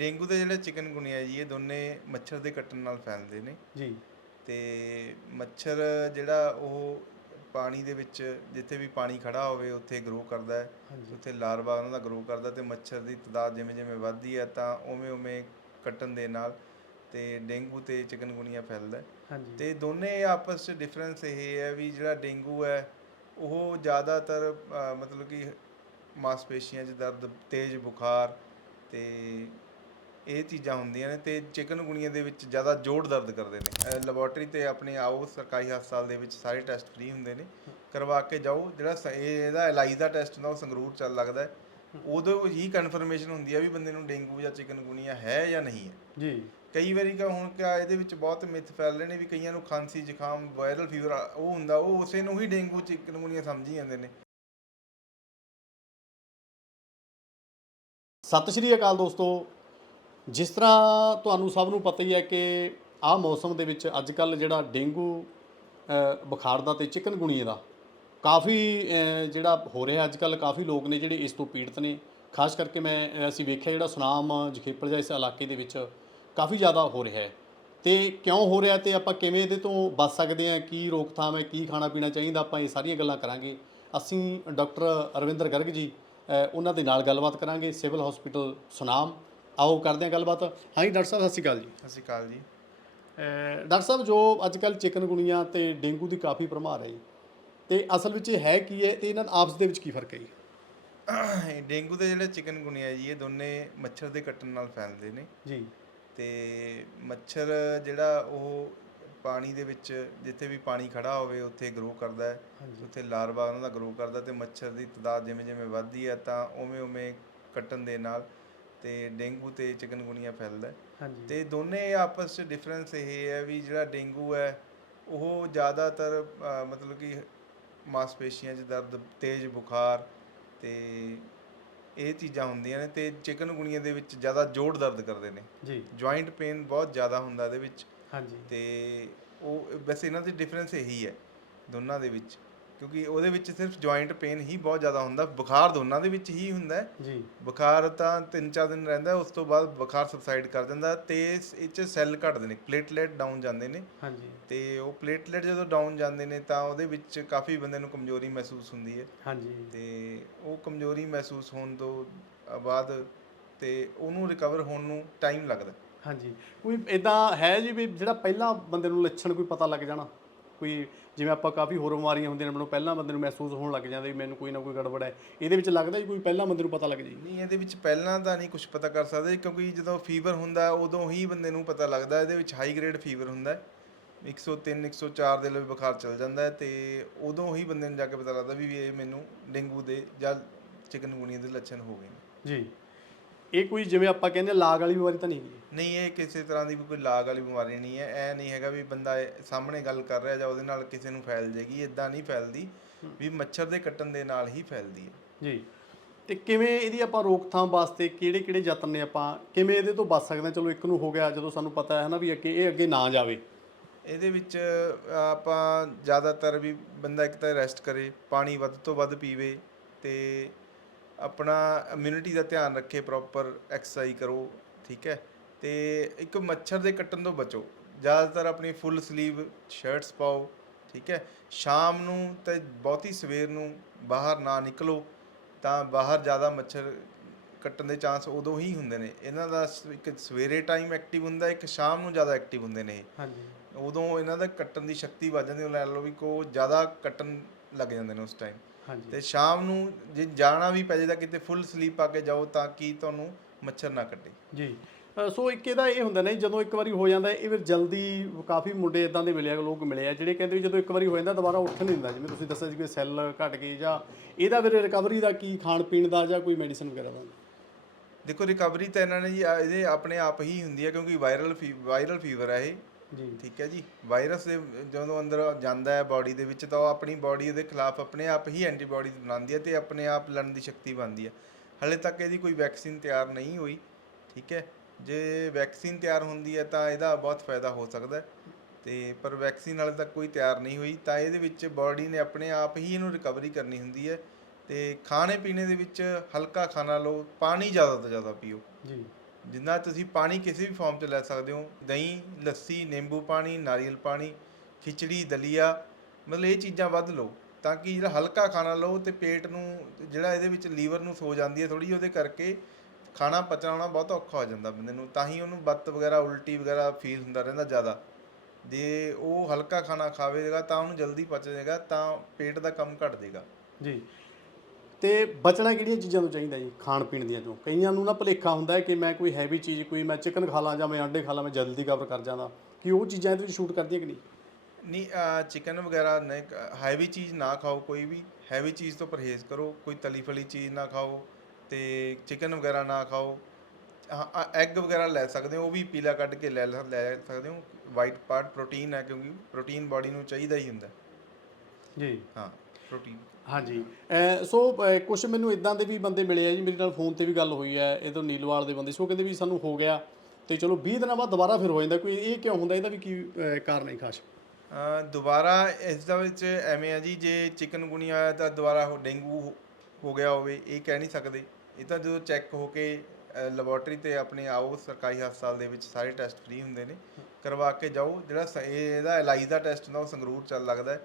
Dengue ਤੇ ਜਿਹੜਾ chikungunya ਜੀ ਇਹ ਦੋਨੇ ਮੱਛਰ ਦੇ ਕੱਟਣ ਨਾਲ ਫੈਲਦੇ ਨੇ। ਜੀ। ਤੇ ਮੱਛਰ ਜਿਹੜਾ ਉਹ ਪਾਣੀ ਦੇ ਵਿੱਚ ਜਿੱਥੇ ਵੀ ਪਾਣੀ ਖੜਾ ਹੋਵੇ ਉੱਥੇ ਗਰੋ ਕਰਦਾ ਹੈ। ਉੱਥੇ ਲਾਰਵਾ ਉਹਨਾਂ ਦਾ ਗਰੋ ਕਰਦਾ ਤੇ ਮੱਛਰ ਦੀ ਤਦਾਦ ਜਿਵੇਂ ਜਿਵੇਂ ਵੱਧਦੀ ਹੈ ਤਾਂ ਉਵੇਂ ਉਵੇਂ ਕੱਟਣ ਦੇ ਨਾਲ ਤੇ ਡੇਂਗੂ ਤੇ ਚਿਕਨਗੁਨੀਆ ਫੈਲਦਾ ਤੇ ਦੋਨੇ ਆਪਸ ਚ ਡਿਫਰੈਂਸ ਇਹ ਹੈ ਵੀ ਜਿਹੜਾ ਡੇਂਗੂ ਹੈ ਉਹ ਜ਼ਿਆਦਾਤਰ ਮਤਲਬ ਕਿ ਮਾਸਪੇਸ਼ੀਆਂ 'ਚ ਦਰਦ ਤੇਜ਼ ਬੁਖਾਰ ਤੇ ਇਹ ਚੀਜ਼ਾਂ ਹੁੰਦੀਆਂ ਨੇ ਤੇ ਚਿਕਨਗੁਨੀਆ ਦੇ ਵਿੱਚ ਜ਼ਿਆਦਾ ਜੋੜ ਦਰਦ ਕਰਦੇ ਨੇ। ਲੈਬੋਰਟਰੀ ਤੇ ਆਪਣੇ ਆਓ ਸਰਕਾਰੀ ਹਸਪਤਾਲ ਦੇ ਵਿੱਚ ਸਾਰੇ ਟੈਸਟ ਫ੍ਰੀ ਹੁੰਦੇ ਨੇ। ਕਰਵਾ ਕੇ ਜਾਓ ਜਿਹੜਾ ਸ- ਇਹ- ਇਹਦਾ ਐਲਾਈਜ਼ਾ ਟੈਸਟ ਹੁੰਦਾ ਉਹ ਸੰਗਰੂਰ ਚੱਲ ਲੱਗਦਾ ਹੈ। ਉਦੋਂ ਹੀ ਕਨਫਰਮੇਸ਼ਨ ਹੁੰਦੀ ਹੈ ਵੀ ਬੰਦੇ ਨੂੰ ਡੇਂਗੂ ਜਾਂ ਚਿਕਨਗੁਨੀਆ ਹੈ ਜਾਂ ਨਹੀਂ ਹੈ। ਜੀ। ਕਈ ਵਾਰੀ ਕਾ ਹੁਣ ਕਿਆ ਇਹਦੇ ਵਿੱਚ ਬਹੁਤ ਮਿੱਥ ਫੈਲ ਰਹੇ ਨੇ ਵੀ ਕਈਆਂ ਨੂੰ ਖਾਂਸੀ ਜ਼ੁਕਾਮ ਵਾਇਰਲ ਫੀਵਰ ਉਹ ਹੁੰਦਾ ਉਹ ਉਸੇ ਨੂੰ ਹੀ ਡੇਂਗੂ ਚਿਕਨਗੁਨੀਆ ਸਮਝੀ ਜਾਂਦੇ ਨੇ। ਸਤਿ ਸ਼੍ਰੀ ਅਕਾਲ ਦੋਸਤੋ। ਜਿਸ ਤਰ੍ਹਾਂ ਤੁਹਾਨੂੰ ਸਭ ਨੂੰ ਪਤਾ ਹੀ ਹੈ ਕਿ ਆਹ ਮੌਸਮ ਦੇ ਵਿੱਚ ਅੱਜ ਕੱਲ ਜਿਹੜਾ ਡੇਂਗੂ ਬੁਖਾਰ ਦਾ ਤੇ ਚਿਕਨਗੁਨੀਆ ਦਾ ਕਾਫੀ ਜਿਹੜਾ ਹੋ ਰਿਹਾ ਅੱਜ ਕੱਲ ਕਾਫੀ ਲੋਕ ਨੇ ਜਿਹੜੇ ਇਸ ਤੋਂ ਪੀੜਤ ਨੇ। ਖਾਸ ਕਰਕੇ ਮੈਂ ਅਸੀਂ ਵੇਖਿਆ ਜਿਹੜਾ ਸੁਨਾਮ ਜਖੇਪੜ ਜਾਂ ਇਸ ਇਲਾਕੇ ਦੇ ਵਿੱਚ ਕਾਫੀ ਜ਼ਿਆਦਾ ਹੋ ਰਿਹਾ ਹੈ। ਤੇ ਕਿਉਂ ਹੋ ਰਿਹਾ ਤੇ ਆਪਾਂ ਕਿਵੇਂ ਇਹਦੇ ਤੋਂ ਬਚ ਸਕਦੇ ਹਾਂ, ਕੀ ਰੋਕਥਾਮ ਹੈ, ਕੀ ਖਾਣਾ ਪੀਣਾ ਚਾਹੀਦਾ, ਆਪਾਂ ਇਹ ਸਾਰੀਆਂ ਗੱਲਾਂ ਕਰਾਂਗੇ। ਅਸੀਂ ਡਾਕਟਰ ਅਰਵਿੰਦਰ ਗਰਗ ਜੀ ਉਹਨਾਂ ਦੇ ਨਾਲ ਗੱਲਬਾਤ ਕਰਾਂਗੇ, ਸਿਵਲ ਹਸਪੀਟਲ ਸੁਨਾਮ। ਆਓ ਕਰਦੇ ਹਾਂ ਗੱਲਬਾਤ। ਹਾਂਜੀ ਡਾਕਟਰ ਸਾਹਿਬ ਸਤਿ ਸ਼੍ਰੀ ਅਕਾਲ ਜੀ। ਸਤਿ ਸ਼੍ਰੀ ਅਕਾਲ ਜੀ। ਡਾਕਟਰ ਸਾਹਿਬ ਜੋ ਅੱਜ ਕੱਲ ਚਿਕਨਗੁਨੀਆ ਤੇ ਡੇਂਗੂ ਦੀ ਕਾਫੀ ਭਰਮਾਰ ਹੈ ਜੀ ਤੇ ਅਸਲ ਵਿੱਚ ਇਹ ਹੈ ਕੀ ਹੈ ਤੇ ਇਹਨਾਂ ਦਾ ਆਪਸ ਦੇ ਵਿੱਚ ਕੀ ਫ਼ਰਕ ਹੈ ਜੀ? ਇਹ ਡੇਂਗੂ ਤੇ ਜਿਹੜਾ ਚਿਕਨਗੁਨੀਆ ਜੀ ਇਹ ਦੋਨੇ ਮੱਛਰ ਦੇ ਕੱਟਣ ਨਾਲ ਫੈਲਦੇ ਨੇ। ਜੀ। ਤੇ ਮੱਛਰ ਜਿਹੜਾ ਉਹ ਪਾਣੀ ਦੇ ਵਿੱਚ ਜਿੱਥੇ ਵੀ ਪਾਣੀ ਖੜਾ ਹੋਵੇ ਉੱਥੇ ਗਰੋ ਕਰਦਾ ਹੈ। ਉੱਥੇ ਲਾਰਵਾ ਉਹਨਾਂ ਦਾ ਗਰੋ ਕਰਦਾ ਤੇ ਮੱਛਰ ਦੀ ਤਦਾਦ ਜਿਵੇਂ ਜਿਵੇਂ ਵੱਧਦੀ ਹੈ ਤਾਂ ਉਵੇਂ ਉਵੇਂ ਕੱਟਣ ਦੇ ਨਾਲ ਤੇ ਡੇਂਗੂ ਤੇ ਚਿਕਨਗੁਨੀਆ ਫੈਲਦਾ। ਹਾਂਜੀ। ਤੇ ਦੋਨੇ ਆਪਸ ਚ ਡਿਫਰੈਂਸ ਇਹ ਹੈ ਵੀ ਜਿਹੜਾ ਡੇਂਗੂ ਹੈ ਉਹ ਜ਼ਿਆਦਾਤਰ ਅ, ਮਤਲਬ ਕਿ ਮਾਸਪੇਸ਼ੀਆਂ 'ਚ ਦਰਦ ਤੇਜ਼ ਬੁਖਾਰ ਤੇ ਇਹ ਚੀਜ਼ਾਂ ਹੁੰਦੀਆਂ ਨੇ ਤੇ ਚਿਕਨਗੁਨੀਆ ਦੇ ਵਿੱਚ ਜ਼ਿਆਦਾ ਜੋੜ ਦਰਦ ਕਰਦੇ ਨੇ। ਜੀ। ਜੁਆਇੰਟ ਪੇਨ ਬਹੁਤ ਜ਼ਿਆਦਾ ਹੁੰਦਾ ਇਹਦੇ ਵਿੱਚ। ਹਾਂਜੀ। ਤੇ ਉਹ ਵੈਸੇ ਇਹਨਾਂ ਦੀ ਡਿਫਰੈਂਸ ਇਹੀ ਹੈ ਦੋਨਾਂ ਦੇ ਵਿੱਚ। ਕਿਉਂਕਿ ਉਹਦੇ ਵਿੱਚ ਸਿਰਫ ਜੁਆਇੰਟ ਪੇਨ ਹੀ ਬਹੁਤ ਜ਼ਿਆਦਾ ਹੁੰਦਾ ਬੁਖਾਰ ਦੋਨਾਂ ਦੇ ਵਿੱਚ ਹੀ ਹੁੰਦਾ ਜੀ। ਬੁਖਾਰ ਤਾਂ 3-4 ਦਿਨ ਰਹਿੰਦਾ ਉਸ ਤੋਂ ਬਾਅਦ ਬੁਖਾਰ ਸਬਸਾਈਡ ਕਰ ਜਾਂਦਾ ਤੇ ਇਸ ਇਹ 'ਚ ਸੈੱਲ ਘਟਦੇ ਨੇ ਪਲੇਟਲੇਟ ਡਾਊਨ ਜਾਂਦੇ ਨੇ। ਹਾਂਜੀ। ਤੇ ਉਹ ਪਲੇਟਲੇਟ ਜਦੋਂ ਡਾਊਨ ਜਾਂਦੇ ਨੇ ਤਾਂ ਉਹਦੇ ਵਿੱਚ ਕਾਫੀ ਬੰਦੇ ਨੂੰ ਕਮਜ਼ੋਰੀ ਮਹਿਸੂਸ ਹੁੰਦੀ ਹੈ। ਹਾਂਜੀ। ਤੇ ਉਹ ਕਮਜ਼ੋਰੀ ਮਹਿਸੂਸ ਹੋਣ ਤੋਂ ਬਾਅਦ ਤੇ ਉਹਨੂੰ ਰਿਕਵਰ ਹੋਣ ਨੂੰ ਟਾਈਮ ਲੱਗਦਾ। ਹਾਂਜੀ। ਕੋਈ ਇਦਾਂ ਹੈ ਜੀ ਵੀ ਜਿਹੜਾ ਪਹਿਲਾਂ ਬੰਦੇ ਨੂੰ ਲੱਛਣ ਕੋਈ ਪਤਾ ਲੱਗ ਜਾਣਾ? ਕੋਈ ਜਿਵੇਂ ਆਪਾਂ ਕਾਫੀ ਹੋਰ ਬਿਮਾਰੀਆਂ ਹੁੰਦੀਆਂ ਨੇ ਮੈਨੂੰ ਪਹਿਲਾਂ ਬੰਦੇ ਨੂੰ ਮਹਿਸੂਸ ਹੋਣ ਲੱਗ ਜਾਂਦਾ ਵੀ ਮੈਨੂੰ ਕੋਈ ਨਾ ਕੋਈ ਗੜਬੜ ਹੈ। ਇਹਦੇ ਵਿੱਚ ਲੱਗਦਾ ਜੀ ਕੋਈ ਪਹਿਲਾਂ ਬੰਦੇ ਨੂੰ ਪਤਾ ਲੱਗ ਜੀ ਨਹੀਂ ਇਹਦੇ ਵਿੱਚ ਪਹਿਲਾਂ ਤਾਂ ਨਹੀਂ ਕੁਝ ਪਤਾ ਕਰ ਸਕਦੇ ਕਿਉਂਕਿ ਜਦੋਂ ਫੀਵਰ ਹੁੰਦਾ ਉਦੋਂ ਹੀ ਬੰਦੇ ਨੂੰ ਪਤਾ ਲੱਗਦਾ ਇਹਦੇ ਵਿੱਚ ਹਾਈ ਗ੍ਰੇਡ ਫੀਵਰ ਹੁੰਦਾ ਹੈ। 103 104 ਦੇ ਲਈ ਬੁਖਾਰ ਚੱਲ ਜਾਂਦਾ ਹੈ ਤੇ ਉਦੋਂ ਹੀ ਬੰਦੇ ਨੂੰ ਜਾ ਕੇ ਪਤਾ ਲੱਗਦਾ ਵੀ ਇਹ ਮੈਨੂੰ ਡੇਂਗੂ ਦੇ ਜਾਂ ਚਿਕਨਗੁਨੀਆ ਦੇ ਲੱਛਣ ਹੋ ਗਏ ਨੇ। ਜੀ। ਇਹ ਕੋਈ ਜਿਵੇਂ ਆਪਾਂ ਕਹਿੰਦੇ ਲਾਗ ਵਾਲੀ ਬਿਮਾਰੀ ਤਾਂ ਨਹੀਂ ਹੈਗੀ। ਨਹੀਂ ਇਹ ਕਿਸੇ ਤਰ੍ਹਾਂ ਦੀ ਵੀ ਕੋਈ ਲਾਗ ਵਾਲੀ ਬਿਮਾਰੀ ਨਹੀਂ ਹੈ। ਐ ਨਹੀਂ ਹੈਗਾ ਵੀ ਬੰਦਾ ਇਹ ਸਾਹਮਣੇ ਗੱਲ ਕਰ ਰਿਹਾ ਜਾਂ ਉਹਦੇ ਨਾਲ ਕਿਸੇ ਨੂੰ ਫੈਲ ਜੇਗੀ ਇਦਾਂ ਨਹੀਂ ਫੈਲਦੀ। ਵੀ ਮੱਛਰ ਦੇ ਕੱਟਣ ਦੇ ਨਾਲ ਹੀ ਫੈਲਦੀ ਹੈ। ਜੀ। ਤੇ ਕਿਵੇਂ ਇਹਦੀ ਆਪਾਂ ਰੋਕਥਾਮ ਵਾਸਤੇ ਕਿਹੜੇ ਕਿਹੜੇ ਯਤਨ ਨੇ ਆਪਾਂ ਕਿਵੇਂ ਇਹਦੇ ਤੋਂ ਬਚ ਸਕਦੇ ਹਾਂ? ਚਲੋ ਇੱਕ ਨੂੰ ਹੋ ਗਿਆ ਜਦੋਂ ਸਾਨੂੰ ਪਤਾ ਹੈ ਨਾ ਵੀ ਅੱਗੇ ਇਹ ਅੱਗੇ ਨਾ ਜਾਵੇ। ਇਹਦੇ ਵਿੱਚ ਆਪਾਂ ਜ਼ਿਆਦਾਤਰ ਵੀ ਬੰਦਾ ਇੱਕ ਤਾਂ ਰੈਸਟ ਕਰੇ ਪਾਣੀ ਵੱਧ ਤੋਂ ਵੱਧ ਪੀਵੇ ਤੇ ਆਪਣਾ ਇਮਿਊਨਿਟੀ ਦਾ ਧਿਆਨ ਰੱਖੇ ਪ੍ਰੋਪਰ ਐਕਸਰਸਾਈਜ਼ ਕਰੋ ਠੀਕ ਹੈ? ਤੇ ਇੱਕ ਮੱਛਰ ਦੇ ਕੱਟਣ ਤੋਂ ਬਚੋ। ਜ਼ਿਆਦਾਤਰ ਆਪਣੀ ਫੁੱਲ ਸਲੀਵ ਸ਼ਰਟਸ ਪਾਓ ਠੀਕ ਹੈ? ਸ਼ਾਮ ਨੂੰ ਤੇ ਬਹੁਤੀ ਸਵੇਰ ਨੂੰ ਬਾਹਰ ਨਾ ਨਿਕਲੋ ਤਾਂ ਬਾਹਰ ਜ਼ਿਆਦਾ ਮੱਛਰ ਕੱਟਣ ਦੇ ਚਾਂਸ ਉਦੋਂ ਹੀ ਹੁੰਦੇ ਨੇ। ਇਹਨਾਂ ਦਾ ਇੱਕ ਸਵੇਰੇ ਟਾਈਮ ਐਕਟਿਵ ਹੁੰਦਾ ਇੱਕ ਸ਼ਾਮ ਨੂੰ ਜ਼ਿਆਦਾ ਐਕਟਿਵ ਹੁੰਦੇ ਨੇ। ਹਾਂਜੀ। ਉਦੋਂ ਇਹਨਾਂ ਦਾ ਕੱਟਣ ਦੀ ਸ਼ਕਤੀ ਵੱਧ ਜਾਂਦੀ ਉਹ ਲੈ ਲਓ ਵੀ ਕੋ ਜ਼ਿਆਦਾ ਕੱਟਣ ਲੱਗ ਜਾਂਦੇ ਨੇ ਉਸ ਟਾਈਮ ਤੇ ਸ਼ਾਮ ਨੂੰ ਜੇ ਜਾਣਾ ਵੀ ਪੈ ਜੇ ਤਾਂ ਕਿਤੇ ਫੁੱਲ ਸਲੀਪ ਪਾ ਕੇ ਜਾਓ ਤਾਂ ਕਿ ਤੁਹਾਨੂੰ ਮੱਛਰ ਨਾ ਕੱਟੇ ਜੀ। ਸੋ ਇੱਕ ਇਹਦਾ ਇਹ ਹੁੰਦਾ ਨਾ ਜਦੋਂ ਇੱਕ ਵਾਰੀ ਹੋ ਜਾਂਦਾ ਇਹ ਫਿਰ ਜਲਦੀ ਕਾਫੀ ਮੁੰਡੇ ਇਦਾਂ ਦੇ ਮਿਲਿਆ ਲੋਕ ਮਿਲੇ ਆ ਜਿਹੜੇ ਕਹਿੰਦੇ ਵੀ ਜਦੋਂ ਇੱਕ ਵਾਰੀ ਹੋ ਜਾਂਦਾ ਦੁਬਾਰਾ ਉੱਠ ਨਹੀਂ ਦਿੰਦਾ ਜਿਵੇਂ ਤੁਸੀਂ ਦੱਸਿਆ ਸੀ ਕਿ ਸੈੱਲ ਘਟ ਗਏ ਜਾਂ ਇਹਦਾ ਫਿਰ ਰਿਕਵਰੀ ਦਾ ਕੀ ਖਾਣ ਪੀਣ ਦਾ ਜਾਂ ਕੋਈ ਮੈਡੀਸਿਨ ਵਗੈਰਾ ਦਾ? ਦੇਖੋ ਰਿਕਵਰੀ ਤਾਂ ਇਹਨਾਂ ਨੇ ਜੀ ਆ- ਇਹਦੇ ਆਪਣੇ ਆਪ ਹੀ ਹੁੰਦੀ ਹੈ ਕਿਉਂਕਿ ਵਾਇਰਲ ਵਾਇਰਲ ਫੀਵਰ ਹੈ ਇਹ। ਜੀ। ਠੀਕ ਹੈ ਜੀ। ਵਾਇਰਸ ਦੇ ਜਦੋਂ ਅੰਦਰ ਜਾਂਦਾ ਹੈ ਬਾਡੀ ਦੇ ਵਿੱਚ ਤਾਂ ਉਹ ਆਪਣੀ ਬਾਡੀ ਦੇ ਖਿਲਾਫ ਆਪਣੇ ਆਪ ਹੀ ਐਂਟੀਬਾਡੀ ਬਣਾਉਂਦੀ ਹੈ ਤੇ ਆਪਣੇ ਆਪ ਲੜਨ ਦੀ ਸ਼ਕਤੀ ਬਣਦੀ ਹੈ। ਹਲੇ ਤੱਕ ਇਹਦੀ ਕੋਈ ਵੈਕਸੀਨ ਤਿਆਰ ਨਹੀਂ ਹੋਈ ਠੀਕ ਹੈ। ਜੇ ਵੈਕਸੀਨ ਤਿਆਰ ਹੁੰਦੀ ਹੈ ਤਾਂ ਇਹਦਾ ਬਹੁਤ ਫਾਇਦਾ ਹੋ ਸਕਦਾ ਹੈ। ਤੇ ਪਰ ਵੈਕਸੀਨ ਹਾਲੇ ਤੱਕ ਕੋਈ ਤਿਆਰ ਨਹੀਂ ਹੋਈ ਤਾਂ ਇਹਦੇ ਵਿੱਚ ਬਾਡੀ ਨੇ ਆਪਣੇ ਆਪ ਹੀ ਇਹਨੂੰ ਰਿਕਵਰੀ ਕਰਨੀ ਹੁੰਦੀ ਹੈ। ਤੇ ਖਾਣੇ ਪੀਣੇ ਦੇ ਵਿੱਚ ਹਲਕਾ ਖਾਣਾ ਲਓ ਪਾਣੀ ਜ਼ਿਆਦਾ ਤੋਂ ਜ਼ਿਆਦਾ ਪੀਓ। ਜੀ। ਜਿੰਨਾ ਤੁਸੀਂ ਪਾਣੀ ਕਿਸੇ ਵੀ ਫਾਰਮ 'ਚ ਲੈ ਸਕਦੇ ਹੋ, ਦਹੀਂ, ਲੱਸੀ, ਨਿੰਬੂ ਪਾਣੀ, ਨਾਰੀਅਲ ਪਾਣੀ, ਖਿਚੜੀ, ਦਲੀਆ, ਮਤਲਬ ਇਹ ਚੀਜ਼ਾਂ ਵੱਧ ਲਓ, ਤਾਂ ਕਿ ਜਿਹੜਾ ਹਲਕਾ ਖਾਣਾ ਲਓ ਤੇ ਪੇਟ ਨੂੰ, ਜਿਹੜਾ ਇਹਦੇ ਵਿੱਚ ਲੀਵਰ ਨੂੰ ਸੋ ਜਾਂਦੀ ਹੈ ਥੋੜੀ ਉਹਦੇ ਕਰਕੇ ਖਾਣਾ ਪਚਾਉਣਾ ਬਹੁਤ ਔਖਾ ਹੋ ਜਾਂਦਾ ਬੰਦੇ ਨੂੰ, ਤਾਂ ਹੀ ਉਹਨੂੰ ਬੱਤ ਵਗੈਰਾ, ਉਲਟੀ ਵਗੈਰਾ ਫੀਲ ਹੁੰਦਾ ਰਹਿੰਦਾ ਜ਼ਿਆਦਾ। ਜੇ ਉਹ ਹਲਕਾ ਖਾਣਾ ਖਾਵੇਗਾ ਤਾਂ ਉਹਨੂੰ ਜਲਦੀ ਪਚ ਜਾਏਗਾ ਤਾਂ ਪੇਟ ਦਾ ਕੰਮ ਘਟ ਜਾਏਗਾ ਜੀ। ਤੇ ਬਚਣਾ ਕਿਹੜੀਆਂ ਚੀਜ਼ਾਂ ਤੋਂ ਚਾਹੀਦਾ ਜੀ ਖਾਣ ਪੀਣ ਦੀਆਂ ਤੋਂ ਕਈਆਂ ਨੂੰ ਨਾ ਭੁਲੇਖਾ ਹੁੰਦਾ ਹੈ ਕਿ ਮੈਂ ਕੋਈ ਹੈਵੀ ਚੀਜ਼ ਕੋਈ ਮੈਂ ਚਿਕਨ ਖਾ ਲਾਂ ਜਾਂ ਮੈਂ ਅੰਡੇ ਖਾ ਲਾਂ ਮੈਂ ਜਲਦੀ ਕਵਰ ਕਰ ਜਾਂਦਾ। ਕਿ ਉਹ ਚੀਜ਼ਾਂ ਇਹਦੇ ਵਿੱਚ ਸ਼ੂਟ ਕਰਦੀਆਂ ਕਿ ਨਹੀਂ? ਨਹੀਂ ਚਿਕਨ ਵਗੈਰਾ ਨਹੀਂ ਹੈਵੀ ਚੀਜ਼ ਨਾ ਖਾਓ ਕੋਈ ਵੀ। ਹੈਵੀ ਚੀਜ਼ ਤੋਂ ਪਰਹੇਜ਼ ਕਰੋ ਕੋਈ ਤਲੀ ਫਲੀ ਚੀਜ਼ ਨਾ ਖਾਓ ਤੇ ਚਿਕਨ ਵਗੈਰਾ ਨਾ ਖਾਓ। ਐਗ ਵਗੈਰਾ ਲੈ ਸਕਦੇ ਹੋ ਉਹ ਵੀ ਪੀਲਾ ਕੱਢ ਕੇ ਲ- ਲੈ ਸਕਦੇ ਹੋ। ਵਾਈਟ ਪਾਰਟ ਪ੍ਰੋਟੀਨ ਹੈ ਕਿਉਂਕਿ ਪ੍ਰੋਟੀਨ ਬਾਡੀ ਨੂੰ ਚਾਹੀਦਾ ਹੀ ਹੁੰਦਾ। ਜੀ। ਹਾਂ ਪ੍ਰੋਟੀਨ ਹਾਂਜੀ। ਸੋ ਕੁਝ ਮੈਨੂੰ ਇਦਾਂ ਦੇ ਵੀ ਬੰਦੇ ਮਿਲੇ ਆ ਜੀ, ਮੇਰੇ ਨਾਲ ਫੋਨ ਤੇ ਵੀ ਗੱਲ ਹੋਈ ਹੈ ਇਹ ਤੋਂ ਨੀਲਵਾਲ ਦੇ ਬੰਦੇ ਸੋ ਕਹਿੰਦੇ ਵੀ ਸਾਨੂੰ ਹੋ ਗਿਆ। ਤੇ ਚਲੋ 20 ਦਿਨਾਂ ਬਾਅਦ ਦੁਬਾਰਾ ਫਿਰ ਹੋ ਜਾਂਦਾ, ਕੋਈ ਇਹ ਕਿਉਂ ਹੁੰਦਾ, ਇਹਦਾ ਵੀ ਕੀ ਕਾਰਨ ਹੈ ਖਾਸ? ਦੁਬਾਰਾ ਇਸ ਦਾ ਵਿੱਚ ਐਵੇਂ ਆ ਜੀ, ਜੇ ਚਿਕਨ ਗੁਨੀਆ ਤਾਂ ਦੁਬਾਰਾ ਉਹ ਡੇਂਗੂ ਹੋ- ਗਿਆ ਹੋਵੇ, ਇਹ ਕਹਿ ਨਹੀਂ ਸਕਦੇ। ਇਹ ਤਾਂ ਜਦੋਂ ਚੈੱਕ ਹੋ ਕੇ ਲੈਬੋਰਟਰੀ ਤੇ ਆਪਣੇ ਆਓ, ਸਰਕਾਰੀ ਹਸਪਤਾਲ ਦੇ ਵਿੱਚ ਸਾਰੇ ਟੈਸਟ ਫ੍ਰੀ ਹੁੰਦੇ ਨੇ, ਕਰਵਾ ਕੇ ਜਾਓ, ਜਿਹੜਾ ਸ- ਇਹ- ਇਹਦਾ ਐਲਾਈਜ਼ਾ ਟੈਸਟ ਹੁੰਦਾ, ਉਹ ਸੰਗਰੂਰ ਚੱਲ ਲੱਗਦਾ ਹੈ।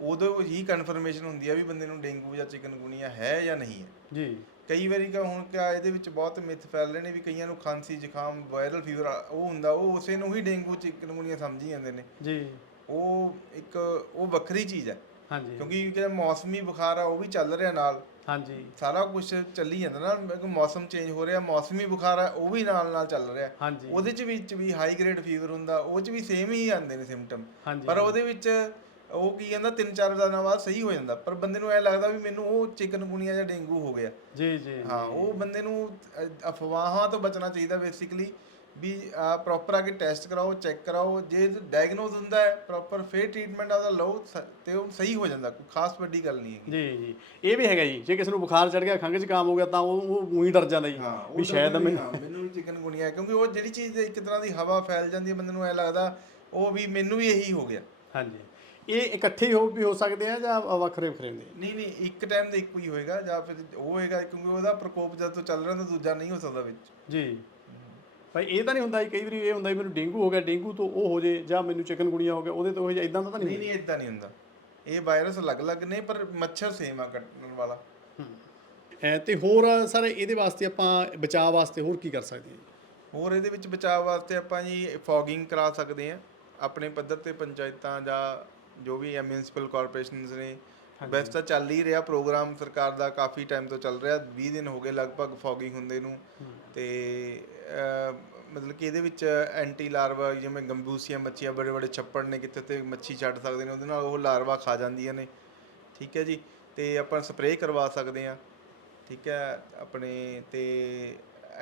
ਉਦੋਂ ਹੀ ਕਨਫਰਮੇਸ਼ਨ ਹੁੰਦੀ ਆ ਵੀ ਬੰਦੇ ਨੂੰ ਡੇਂਗੂ ਜਾਂ ਚਿਕਨ ਗੁਨੀਆ ਹੈ ਜਾਂ ਨਹੀਂ ਹੈ। ਜੀ। ਕਈ ਵਾਰੀ ਕਾ ਹੁਣ ਕਿਆ ਇਹਦੇ ਵਿੱਚ ਬਹੁਤ ਮਿੱਥ ਫੈਲ ਰਹੇ ਨੇ ਵੀ ਕਈਆਂ ਨੂੰ ਖਾਂਸੀ ਜ਼ੁਕਾਮ ਵਾਇਰਲ ਫੀਵਰ ਉਹ ਹੁੰਦਾ ਉਹ ਉਸੇ ਨੂੰ ਹੀ ਡੇਂਗੂ ਚਿਕਨਗੁਨੀਆ ਸਮਝੀ ਜਾਂਦੇ ਨੇ। ਜੀ। ਉਹ ਇੱਕ ਉਹ ਵੱਖਰੀ ਚੀਜ਼ ਹੈ। ਹਾਂਜੀ। ਕਿਉਂਕਿ ਜਿਹੜਾ ਮੌਸਮੀ ਬੁਖਾਰ ਆ ਉਹ ਵੀ ਚੱਲ ਰਿਹਾ ਨਾਲ। ਹਾਂਜੀ। ਸਾਰਾ ਕੁਝ ਚੱਲੀ ਜਾਂਦਾ ਨਾ ਕਿਉਂਕਿ ਮੌਸਮ ਚੇਂਜ ਹੋ ਰਿਹਾ ਮੌਸਮੀ ਬੁਖਾਰ ਆ ਉਹ ਵੀ ਨਾਲ ਨਾਲ ਚੱਲ ਰਿਹਾ। ਹਾਂਜੀ। ਉਹਦੇ ਚ ਵਿੱਚ ਵੀ ਹਾਈ ਗ੍ਰੇਡ ਫੀਵਰ ਹੁੰਦਾ ਉਹ ਚ ਵੀ ਸੇਮ ਹੀ ਆਉਂਦੇ ਨੇ ਸਿੰਪਟਮ ਪਰ ਉਹਦੇ ਵਿੱਚ ਉਹ ਕੀ ਕਹਿੰਦਾ ਤਿੰਨ ਚਾਰ ਦਿਨਾਂ ਬਾਅਦ ਸਹੀ ਹੋ ਜਾਂਦਾ। ਪਰ ਬੰਦੇ ਨੂੰ ਐ ਲੱਗਦਾ ਵੀ ਮੈਨੂੰ ਉਹ ਚਿਕਨਗੁਨੀਆ ਜਾਂ ਡੇਂਗੂ ਹੋ ਗਿਆ। ਜੀ ਜੀ ਹਾਂ ਉਹ ਬੰਦੇ ਨੂੰ ਅ, ਅਫਵਾਹਾਂ ਤੋਂ ਬਚਣਾ ਚਾਹੀਦਾ ਬੇਸਿਕਲੀ ਵੀ ਪ੍ਰੋਪਰ ਆ ਕੇ ਟੈਸਟ ਕਰਾਓ ਚੈੱਕ ਕਰਾਓ। ਜੇ ਡਾਇਗਨੋਸ ਹੁੰਦਾ ਹੈ ਪ੍ਰੋਪਰ ਫੇਰ ਟ੍ਰੀਟਮੈਂਟ ਆਦਾ ਲਓ ਸ- ਤੇ ਉਹ ਸਹੀ ਹੋ ਜਾਂਦਾ। ਕੋਈ ਖਾਸ ਵੱਡੀ ਗੱਲ ਨਹੀਂ ਹੈਗੀ। ਜੀ ਜੀ। ਇਹ ਵੀ ਹੈਗਾ ਜੀ। ਜੇ ਕਿਸੇ ਨੂੰ ਬੁਖਾਰ ਚੜ ਗਿਆ ਖੰਘ ਜ਼ੁਕਾਮ ਹੋ ਗਿਆ ਤਾਂ ਉਹ ਉਹ ਉਹੀ ਡਰ ਜਾਂਦਾ ਜੀ। ਉਹ ਵੀ ਸ਼ਾਇਦ ਤਾਂ ਮੈਨੂੰ ਹਾਂ, ਮੈਨੂੰ ਵੀ ਹੈ। ਕਿਉਂਕਿ ਉਹ ਜਿਹੜੀ ਚੀਜ਼ ਇੱਕ ਤਰ੍ਹਾਂ ਦੀ ਹਵਾ ਫੈਲ ਜਾਂਦੀ ਹੈ ਬੰਦੇ ਨੂੰ ਐ ਲੱਗਦਾ ਉਹ ਵੀ ਮੈਨੂੰ ਵੀ ਇਹੀ ਹੋ ਗਿਆ। ਹਾਂਜੀ। ਇਹ ਇਕੱਠੇ ਹੀ ਵੀ ਹੋ ਸਕਦੇ ਆ ਜਾਂ ਵੱਖਰੇ ਵੱਖਰੇ ਹੁੰਦੇ ਆ? ਨਹੀਂ ਨਹੀਂ ਇੱਕ ਟਾਈਮ ਤੇ ਇੱਕੋ ਹੀ ਹੋਏਗਾ ਜਾਂ ਫਿਰ ਉਹ ਹੋਏਗਾ ਕਿਉਂਕਿ ਉਹਦਾ ਪ੍ਰਕੋਪ ਜਦ ਤੋਂ ਚੱਲ ਰਿਹਾ ਤਾਂ ਦੂਜਾ ਨਹੀਂ ਹੋ ਸਕਦਾ ਵਿੱਚ। ਜੀ। ਭਾਈ ਇਹ ਤਾਂ ਨਹੀਂ ਹੁੰਦਾ ਜੀ ਕਈ ਵਾਰੀ ਇਹ ਹੁੰਦਾ ਵੀ ਮੈਨੂੰ ਡੇਂਗੂ ਹੋ ਗਿਆ ਡੇਂਗੂ ਤੋਂ ਉਹ ਹੋ ਜੇ ਜਾਂ ਮੈਨੂੰ ਚਿਕਨਗੁਣੀਆ ਹੋ ਗਿਆ ਉਹਦੇ ਤੋਂ ਹੋ ਜਾ ਇਦਾਂ ਦਾ ਤਾਂ ਨਹੀਂ ਨਹੀਂ ਨਹੀਂ ਇਦਾਂ ਨਹੀਂ ਹੁੰਦਾ। ਇਹ ਵਾਇਰਸ ਅਲੱਗ-ਅਲੱਗ ਨੇ ਪਰ ਮੱਛਰ ਸੇਮ ਆ ਕੱਟਣ ਵਾਲਾ। ਹੈ। ਤੇ ਹੋਰ ਸਰ ਇਹਦੇ ਵਾਸਤੇ ਆਪਾਂ ਬਚਾਅ ਵਾਸਤੇ ਹੋਰ ਕੀ ਕਰ ਸਕਦੇ ਹਾਂ ਜੀ? ਹੋਰ ਇਹਦੇ ਵਿੱਚ ਬਚਾਅ ਵਾਸਤੇ ਆਪਾਂ ਜੀ ਫੌਗਿੰਗ ਕਰਾ ਸਕਦੇ ਆ ਆਪਣੇ ਪੱਧਰ ਤੇ ਪੰਚਾਇਤਾਂ ਜਾਂ ਜੋ ਵੀ ਮਿਊਨਿਸਪਲ ਕਾਰਪੋਰੇਸ਼ਨਸ ਨੇ ਵੈਸੇ ਤਾਂ ਚੱਲ ਹੀ ਰਿਹਾ ਪ੍ਰੋਗਰਾਮ ਸਰਕਾਰ ਦਾ ਕਾਫੀ ਟਾਈਮ ਤੋਂ ਚੱਲ ਰਿਹਾ 20 ਦਿਨ ਹੋ ਗਏ ਲਗਭਗ ਫੌਗਿੰਗ ਹੁੰਦੇ ਨੂੰ। ਤੇ ਮਤਲਬ ਕਿ ਇਹਦੇ ਵਿੱਚ ਐਂਟੀ ਲਾਰਵਾ ਜਿਵੇਂ ਗੰਬੂਸੀਆਂ ਮੱਛੀਆਂ ਬੜੇ ਬੜੇ ਛੱਪੜ ਨੇ ਕਿਤੇ ਤੇ ਮੱਛੀ ਛੱਡ ਸਕਦੇ ਨੇ ਉਹਦੇ ਨਾਲ ਉਹ ਲਾਰਵਾ ਖਾ ਜਾਂਦੀਆਂ ਨੇ। ਠੀਕ ਹੈ ਜੀ? ਤੇ ਆਪਾਂ ਸਪਰੇਅ ਕਰਵਾ ਸਕਦੇ ਆ ਠੀਕ ਹੈ ਆਪਣੇ ਤੇ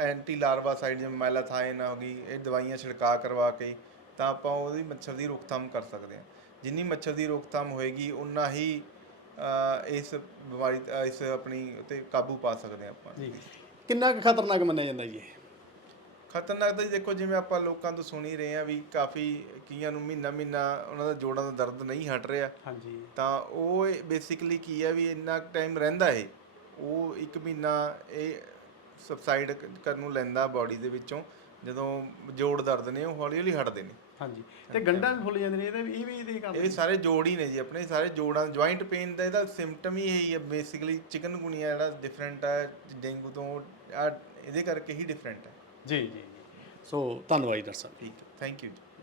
ਐਂਟੀ ਲਾਰਵਾ ਸਾਈਡ ਜਿਵੇਂ ਮੈਲਾਥਾਈਨ ਹੋ ਗਈ ਇਹ ਦਵਾਈਆਂ ਛਿੜਕਾ ਕਰਵਾ ਕੇ ਤਾਂ ਆਪਾਂ ਉਹਦੀ ਮੱਛਰ ਦੀ ਰੋਕਥਾਮ ਕਰ ਸਕਦੇ ਆ ਜਿੰਨੀ ਮੱਛਰ ਦੀ ਰੋਕਥਾਮ ਹੋਏਗੀ ਉਨਾ ਹੀ ਇਸ ਬਿਮਾਰੀ ਇਸ ਆਪਣੀ ਉਤੇ ਕਾਬੂ ਪਾ ਸਕਦੇ ਆਪਾਂ। ਜੀ। ਕਿੰਨਾ ਕੁ ਖਤਰਨਾਕ ਮੰਨਿਆ ਜਾਂਦਾ ਜੀ ਇਹ? ਖਤਰਨਾਕ ਤਾਂ ਜੀ ਦੇਖੋ ਜਿਵੇਂ ਆਪਾਂ ਲੋਕਾਂ ਤੋਂ ਸੁਣ ਰਹੇ ਆ ਵੀ ਕਾਫੀ ਕਈਆਂ ਨੂੰ ਮਹੀਨਾ ਮਹੀਨਾ ਉਹਨਾਂ ਦਾ ਜੋੜਾਂ ਦਾ ਦਰਦ ਨਹੀਂ ਹਟ ਰਿਹਾ। ਹਾਂਜੀ। ਤਾਂ ਉਹ ਬੇਸਿਕਲੀ ਕੀ ਹੈ ਵੀ ਇੰਨਾ ਟਾਈਮ ਰਹਿੰਦਾ ਇਹ ਉਹ ਇੱਕ ਮਹੀਨਾ ਇਹ ਸਬਸਾਈਡ ਕਰਨ ਨੂੰ ਲੈਂਦਾ ਬਾਡੀ ਦੇ ਵਿੱਚੋਂ। ਜਦੋਂ ਜੋੜ ਦਰਦ ਨੇ ਉਹ ਹੌਲੀ ਹੌਲੀ ਹਟਦੇ ਨੇ। ਹਾਂਜੀ। ਤੇ ਗੰਢਾਂ ਵੀ ਫੁੱਲ ਜਾਂਦੇ ਨੇ ਇਹਦੇ ਵੀ ਇਹ ਵੀ ਇਹਦੇ ਕਰਦੇ ਇਹ ਸਾਰੇ ਜੋੜ ਹੀ ਨੇ ਜੀ ਆਪਣੇ ਸਾਰੇ ਜੋੜਾਂ ਜੁਆਇੰਟ ਪੇਨ ਦਾ ਇਹਦਾ ਸਿੰਪਟਮ ਹੀ ਇਹੀ ਹੈ ਬੇਸਿਕਲੀ ਚਿਕਨਗੁਨੀਆ ਜਿਹੜਾ ਡਿਫਰੈਂਟ ਹੈ ਡੇਂਗੂ ਤੋਂ ਇਹਦੇ ਕਰਕੇ ਹੀ ਡਿਫਰੈਂਟ ਹੈ। ਜੀ ਜੀ ਸੋ ਧੰਨਵਾਦ ਜੀ ਡਾਕਟਰ ਸਾਹਿਬ। ਠੀਕ ਹੈ ਥੈਂਕ ਯੂ ਜੀ।